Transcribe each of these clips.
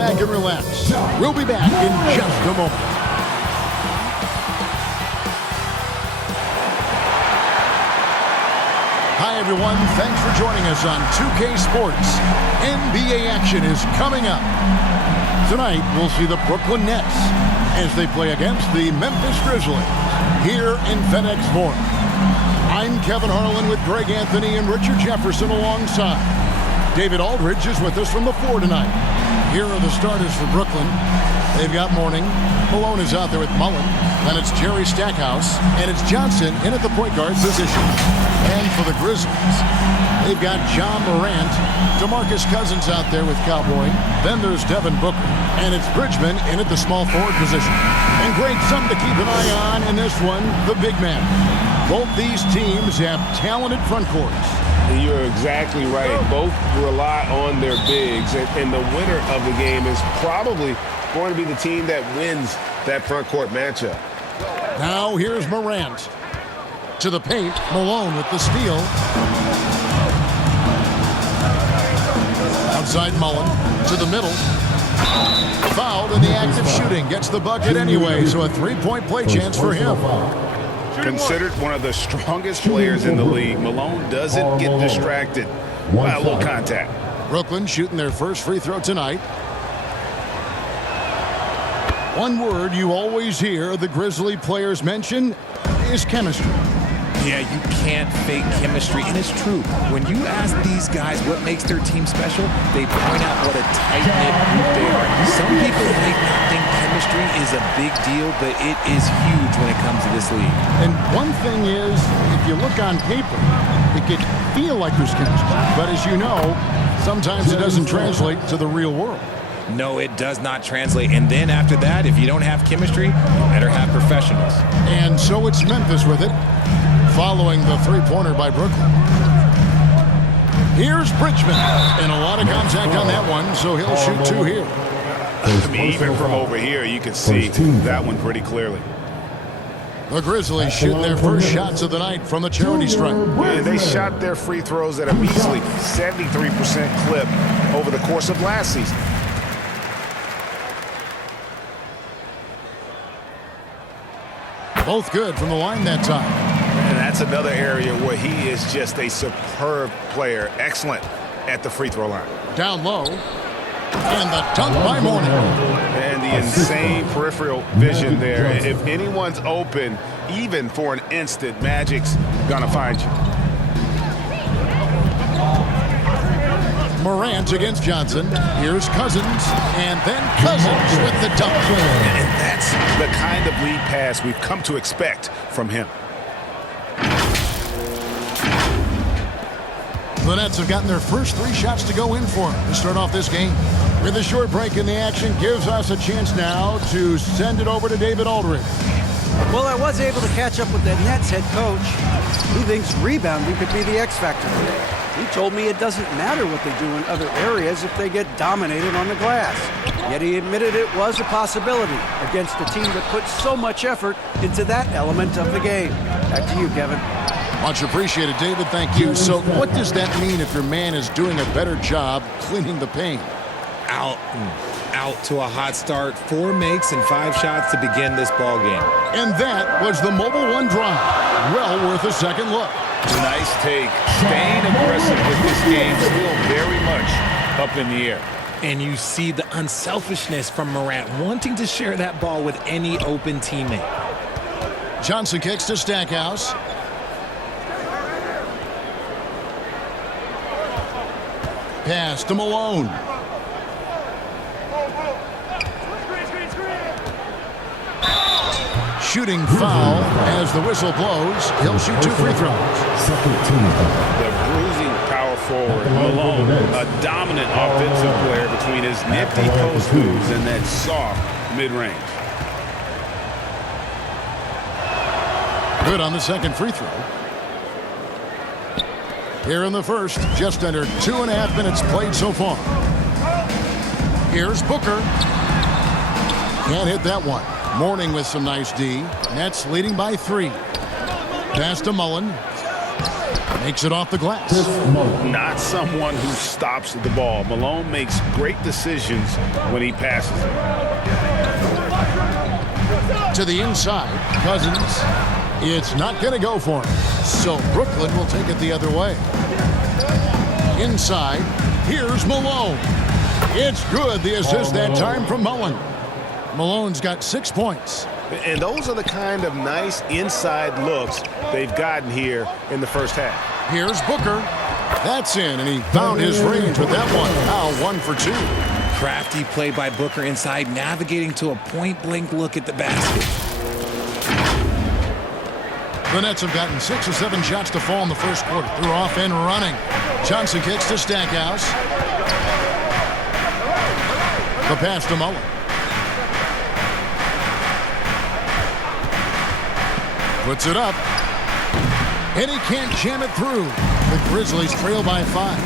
Back and relax. We'll be back in just a moment. Hi, everyone. Thanks for joining us on 2K Sports. NBA action is coming up. Tonight, we'll see the Brooklyn Nets as they play against the Memphis Grizzlies here in FedEx Forum. I'm Kevin Harlan with Greg Anthony and Richard Jefferson alongside. David Aldridge is with us from the floor tonight. Here are the starters for Brooklyn. They've got Mourning. Malone is out there with Mullen. Then it's Jerry Stackhouse. And it's Johnson in at the point guard position. And for the Grizzlies, they've got John Morant. DeMarcus Cousins out there with Cowboy. Then there's Devin Booker. And it's Bridgman in at the small forward position. And Greg, something to keep an eye on in this one, the big man. Both these teams have talented front courts. You're exactly right. Both rely on their bigs, and the winner of the game is probably going to be the team that wins that front court matchup. Now here's Morant. To the paint, Malone with the steal. Outside Mullen, to the middle. Fouled in the act of shooting. Gets the bucket anyway, so a three-point play chance for him. Considered one of the strongest players in the league, Malone doesn't get distracted by a little contact. Brooklyn shooting their first free throw tonight. One word you always hear the Grizzly players mention is chemistry. Yeah, you can't fake chemistry, and it's true. When you ask these guys what makes their team special, they point out what a tight-knit group they are. Some people might not think chemistry is a big deal, but it is huge when it comes to this league. And one thing is, if you look on paper, it can feel like there's chemistry. But as you know, sometimes it doesn't translate to the real world. No, it does not translate. And then after that, if you don't have chemistry, you better have professionals. And so it's Memphis with it, following the three-pointer by Brooklyn. Here's Bridgman, and a lot of contact on that one, so he'll shoot two here. I mean, even from over here, you can see that one pretty clearly. The Grizzlies shooting their first shots of the night from the charity stripe. Yeah, they shot their free throws at a measly 73% clip over the course of last season. Both good from the line that time. And that's another area where he is just a superb player. Excellent at the free throw line. Down low. And the dunk by Mourning. And the insane peripheral vision there. If anyone's open, even for an instant, Magic's gonna find you. Morant against Johnson. Here's Cousins. And then Cousins with the dunk. And that's the kind of lead pass we've come to expect from him. The Nets have gotten their first three shots to go in for them to start off this game. With a short break in the action, gives us a chance now to send it over to David Aldridge. Well, I was able to catch up with the Nets head coach. He thinks rebounding could be the X factor today. He told me it doesn't matter what they do in other areas if they get dominated on the glass. Yet he admitted it was a possibility against a team that puts so much effort into that element of the game. Back to you, Kevin. Much appreciated, David. Thank you. So what does that mean if your man is doing a better job cleaning the paint? Out to a hot start. 4 makes and 5 shots to begin this ball game. And that was the Mobile One drive. Well worth a second look. Nice take. Staying aggressive with this game, still very much up in the air. And you see the unselfishness from Morant, wanting to share that ball with any open teammate. Johnson kicks to Stackhouse. Pass to Malone. Shooting foul as the whistle blows. He'll shoot 2 free throws. The bruising power forward, Malone, a dominant offensive player between his nifty post moves and that soft mid-range. Good on the second free throw. Here in the first, just under 2.5 minutes played so far. Here's Booker. Can't hit that one. Mourning with some nice D. Nets leading by 3. Pass to Mullen. Makes it off the glass. Not someone who stops the ball. Malone makes great decisions when he passes it. To the inside, Cousins. It's not going to go for him. So Brooklyn will take it the other way. Inside, here's Malone. It's good. The assist that time from Mullen. Malone's got 6 points. And those are the kind of nice inside looks they've gotten here in the first half. Here's Booker. That's in, and he found his range with that one. Now 1 for 2. Crafty play by Booker inside, navigating to a point-blank look at the basket. The Nets have gotten 6 or 7 shots to fall in the first quarter. They're off and running. Johnson kicks to Stackhouse. The pass to Mullen. Puts it up. And he can't jam it through. The Grizzlies trail by 5.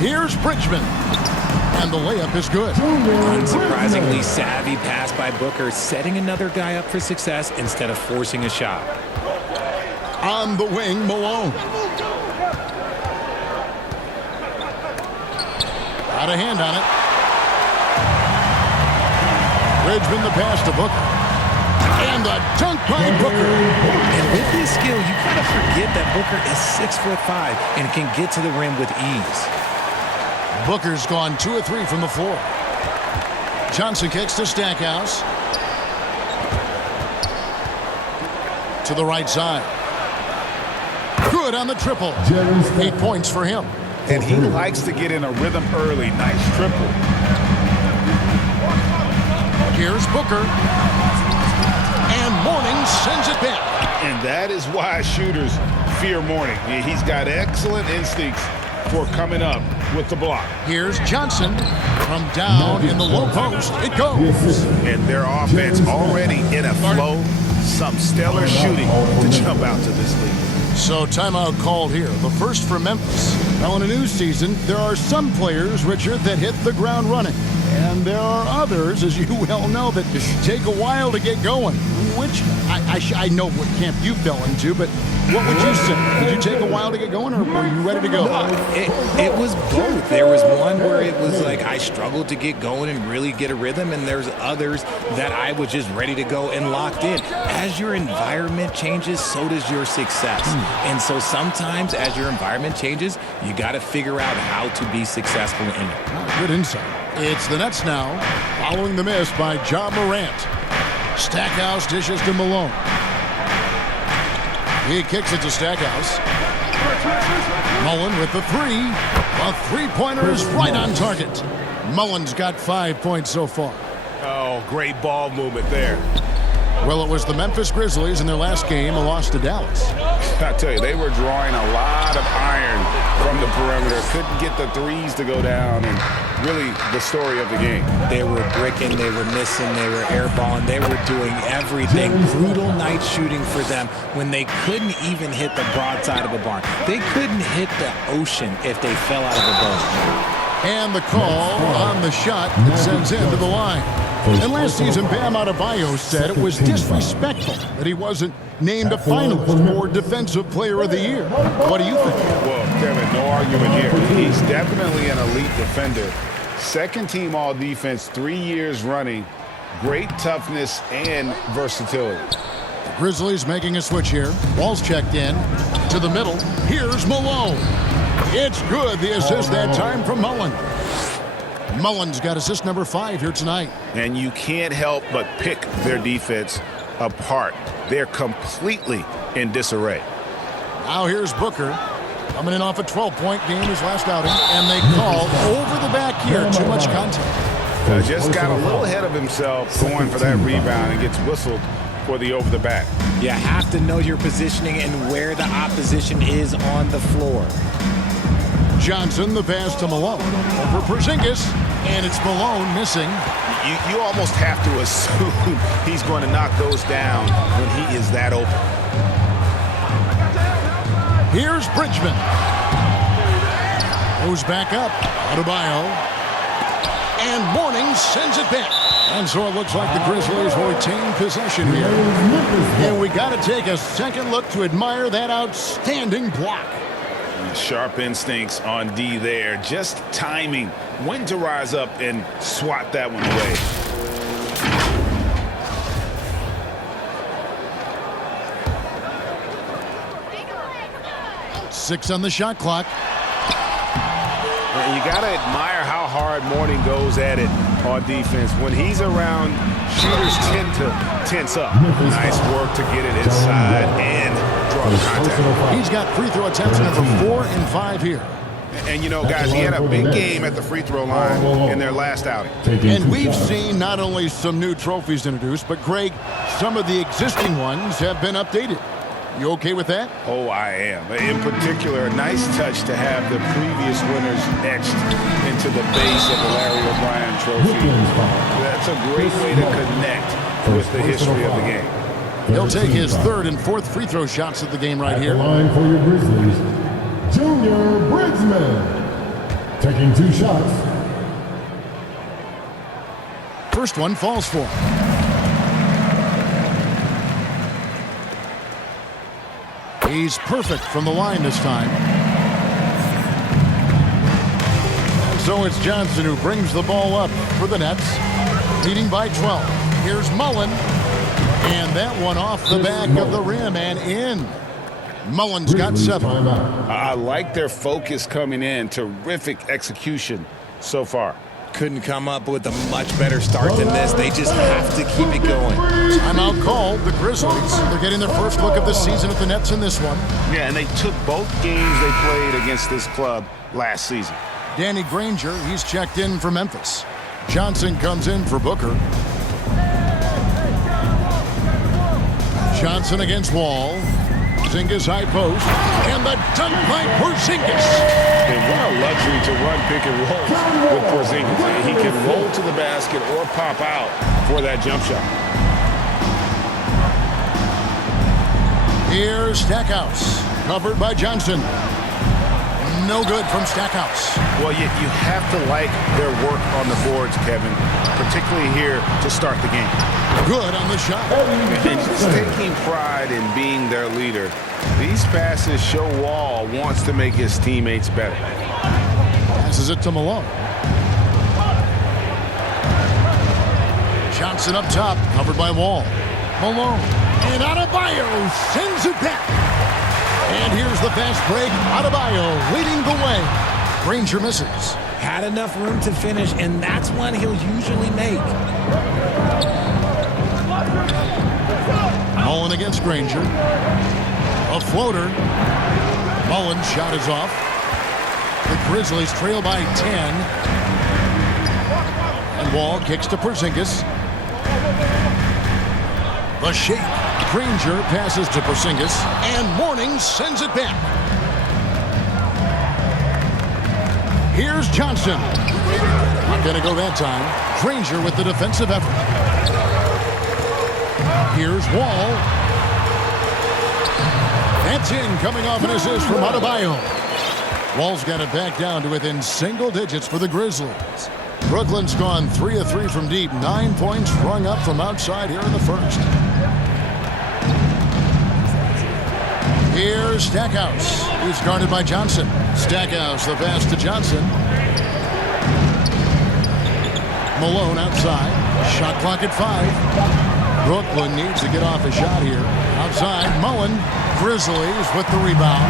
Here's Bridgman. And the layup is good. Unsurprisingly savvy pass by Booker, setting another guy up for success instead of forcing a shot. On the wing, Malone. Got a hand on it. Bridgman the pass to Booker. And the dunk by Booker. And with his skill, you kind of forget that Booker is 6'5" and can get to the rim with ease. Booker's gone 2 or 3 from the floor. Johnson kicks to Stackhouse. To the right side. Good on the triple. 8 points for him. And he likes to get in a rhythm early. Nice triple. Here's Booker. And Mourning sends it back. And that is why shooters fear Mourning. He's got excellent instincts for coming up with the block. Here's Johnson. From down in the low post, it goes. And their offense already in a flow. Some stellar shooting to jump out to this lead. So timeout called here. The first for Memphis. Now in a new season, there are some players, Richard, that hit the ground running. And there are others, as you well know, that take a while to get going. Which I know what camp you fell into, but what would you say? Did you take a while to get going, or were you ready to go? No, it was both. There was one where it was like I struggled to get going and really get a rhythm, and there's others that I was just ready to go and locked in. As your environment changes, so does your success. And so sometimes as your environment changes, you got to figure out how to be successful in it. Good insight. It's the Nets now, following the miss by Ja Morant. Stackhouse dishes to Malone. He kicks it to Stackhouse. Mullen with the 3. A three-pointer is right on target. Mullen's got 5 points so far. Oh, great ball movement there. Well, it was the Memphis Grizzlies in their last game, a loss to Dallas. I tell you, they were drawing a lot of iron from the perimeter. Couldn't get the threes to go down, and really the story of the game. They were bricking, they were missing, they were airballing, they were doing everything. Brutal night shooting for them when they couldn't even hit the broadside of a barn. They couldn't hit the ocean if they fell out of a boat. And the call on the shot that sends him to the line. And last season, Bam Adebayo said it was disrespectful that he wasn't named a finalist for Defensive Player of the Year. What do you think? Well, Kevin, no argument here. He's definitely an elite defender. Second team all defense 3 years running. Great toughness and versatility. The Grizzlies making a switch here. Wall's checked in. To the middle. Here's Malone. It's good. The assist that time from Mullen. Mullen's got assist number 5 here tonight. And you can't help but pick their defense apart. They're completely in disarray. Now here's Booker. Coming in off a 12-point game his last outing. And they call over the back here. Too much contact. Just got a little ahead of himself going for that rebound and gets whistled for the over the back. You have to know your positioning and where the opposition is on the floor. Johnson, the pass to Malone. Over Porzingis, and it's Malone missing. You almost have to assume he's going to knock those down when he is that open. Here's Bridgman. Goes back up. Adebayo. And Mourning sends it back. And so it looks like the Grizzlies will retain possession here. And we got to take a second look to admire that outstanding block. Sharp instincts on D there. Just timing when to rise up and swat that one away. 6 on the shot clock. And you got to admire how hard Mourning goes at it on defense. When he's around, shooters tend to tense up. Nice work to get it inside and draw the contact. He's got free throw attempts number 4 and 5 here. And, you know, guys, he had a big game at the free throw line in their last outing. And we've seen not only some new trophies introduced, but, Greg, some of the existing ones have been updated. You okay with that? Oh, I am. In particular, a nice touch to have the previous winners etched into the base of the Larry O'Brien trophy. That's a great way to connect with the history of the game. He'll take his 3rd and 4th free throw shots of the game right here. Line for your Grizzlies, Junior Bridgman, taking 2 shots. First one falls for him. He's perfect from the line this time. And so it's Johnson who brings the ball up for the Nets, leading by 12. Here's Mullen, and that one off the back of the rim and in. Mullen's got 7. I like their focus coming in. Terrific execution so far. Couldn't come up with a much better start than this. They just have to keep it going. Timeout called. The Grizzlies. They're getting their first look of the season at the Nets in this one. Yeah, and they took both games they played against this club last season. Danny Granger, he's checked in for Memphis. Johnson comes in for Booker. Johnson against Wall. Porzingis high post. And the dunk by Porzingis. And what a luxury to run pick and roll with Porzingis. He can roll to the basket or pop out for that jump shot. Here's Stackhouse. Covered by Johnson. No good from Stackhouse. Well, you have to like their work on the boards, Kevin, particularly here to start the game. Good on the shot. And just taking pride in being their leader, these passes show Wall wants to make his teammates better. Passes it to Malone. Johnson up top, covered by Wall. Malone. And Adebayo sends it back. And here's the fast break. Adebayo leading the way. Granger misses. Had enough room to finish, and that's one he'll usually make. Mullen against Granger. A floater. Mullen's shot is off. The Grizzlies trail by 10. And Wall kicks to Porzingis. The shake. Granger passes to Porzingis. And Mourning sends it back. Here's Johnson. Not going to go that time. Granger with the defensive effort. Here's Wall. That's in, coming off an assist from Adebayo. Wall's got it back down to within single digits for the Grizzlies. Brooklyn's gone 3 of 3 from deep. 9 points sprung up from outside here in the first. Here's Stackhouse. He's guarded by Johnson. Stackhouse, the pass to Johnson. Malone outside. Shot clock at 5. Brooklyn needs to get off a shot here. Outside, Mullen. Grizzlies with the rebound.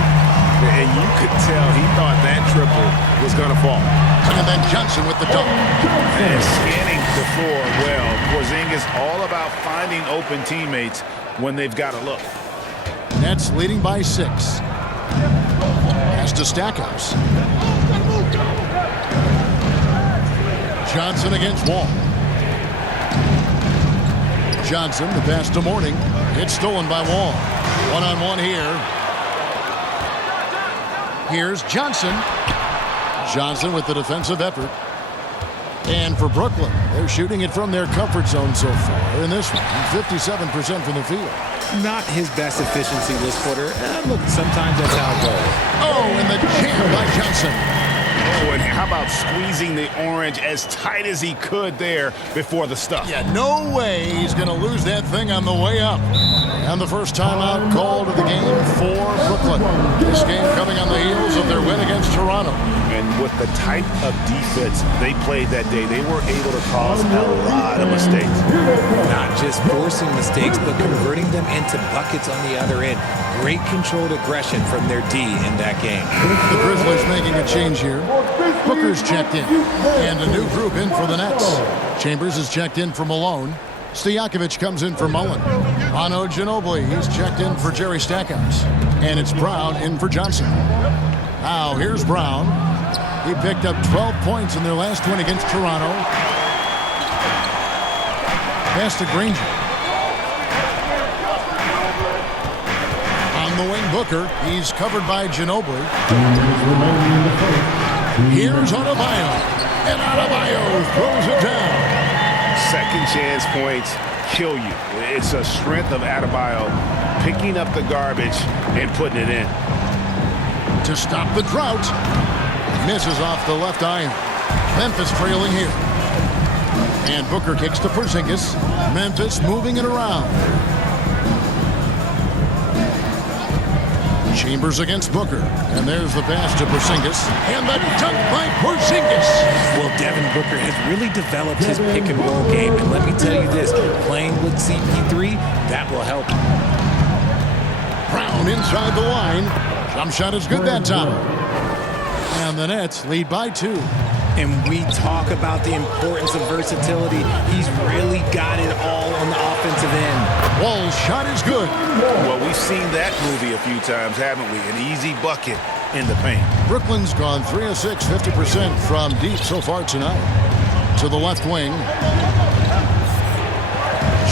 And you could tell he thought that triple was going to fall. And then Johnson with the dunk. And scanning the floor well. Porzingis all about finding open teammates when they've got a look. Nets leading by 6. Pass to Stackhouse. Johnson against Wall. Johnson, the pass to Mourning. It's stolen by Wall. One-on-one here. Here's Johnson. Johnson with the defensive effort. And for Brooklyn, they're shooting it from their comfort zone so far. In this one, 57% from the field. Not his best efficiency this quarter. Look, sometimes that's how it goes. Oh, and the jam by Johnson. Oh, and how about squeezing the orange as tight as he could there before the stuff? Yeah, no way he's going to lose that thing on the way up. And the first timeout called of the game for Brooklyn. This game coming on the heels of their win against Toronto. And with the type of defense they played that day, they were able to cause a lot of mistakes. Not just forcing mistakes, but converting them into buckets on the other end. Great controlled aggression from their D in that game. The Grizzlies making a change here. Booker's checked in. And a new group in for the Nets. Chambers is checked in for Malone. Stojakovic comes in for Mullen. Manu Ginobili, he's checked in for Jerry Stackhouse. And it's Brown in for Johnson. Now here's Brown. He picked up 12 points in their last win against Toronto. Pass to Granger. On the wing, Booker. He's covered by Ginobili. Here's Adebayo. And Adebayo throws it down. Second chance points kill you. It's a strength of Adebayo picking up the garbage and putting it in. To stop the drought. Misses off the left iron. Memphis trailing here. And Booker kicks to Porzingis. Memphis moving it around. Chambers against Booker. And there's the pass to Porzingis. And the dunk by Porzingis. Well, Devin Booker has really developed his pick-and-roll game. And let me tell you this, playing with CP3, that will help. Brown inside the line. Jump shot is good that time. And the Nets lead by 2. And we talk about the importance of versatility. He's really got it all on the offensive end. Wall's shot is good. Well, we've seen that movie a few times, haven't we? An easy bucket in the paint. Brooklyn's gone 3 of 6, 50% from deep so far tonight. To the left wing.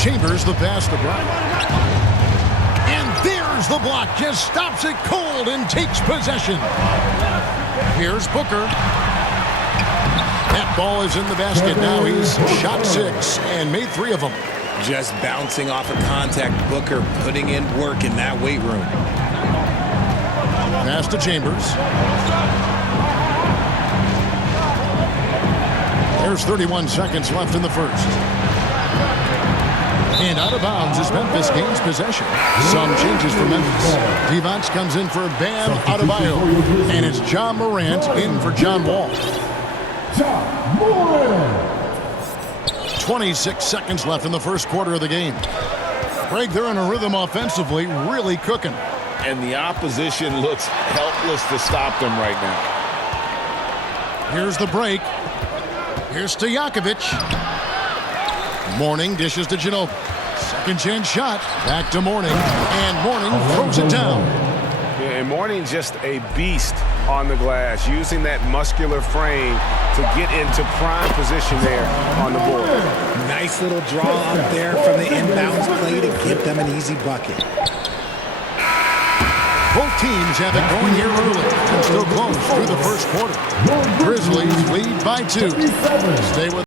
Chambers the pass to Brown. And there's the block. Just stops it cold and takes possession. Here's Booker. That ball is in the basket. Now he's shot 6 and made 3 of them. Just bouncing off of contact. Booker putting in work in that weight room. Pass to Chambers. There's 31 seconds left in the first. And out of bounds as Memphis gains possession. Some changes for Memphis. Devonts comes in for Bam Adebayo. And it's John Morant in for John Wall. 26 seconds left in the first quarter of the game. Greg, they're in a rhythm offensively, really cooking. And the opposition looks helpless to stop them right now. Here's the break. Here's Stojakovic. Mourning dishes to Ginobili. Second chance shot. Back to Mourning. And Mourning throws it down. Yeah, and Mourning's just a beast on the glass, using that muscular frame to get into prime position there on the board. Nice little draw up there from the inbounds play to give them an easy bucket. Both teams have it going here early and still close through the first quarter. Grizzlies lead by 2. Stay with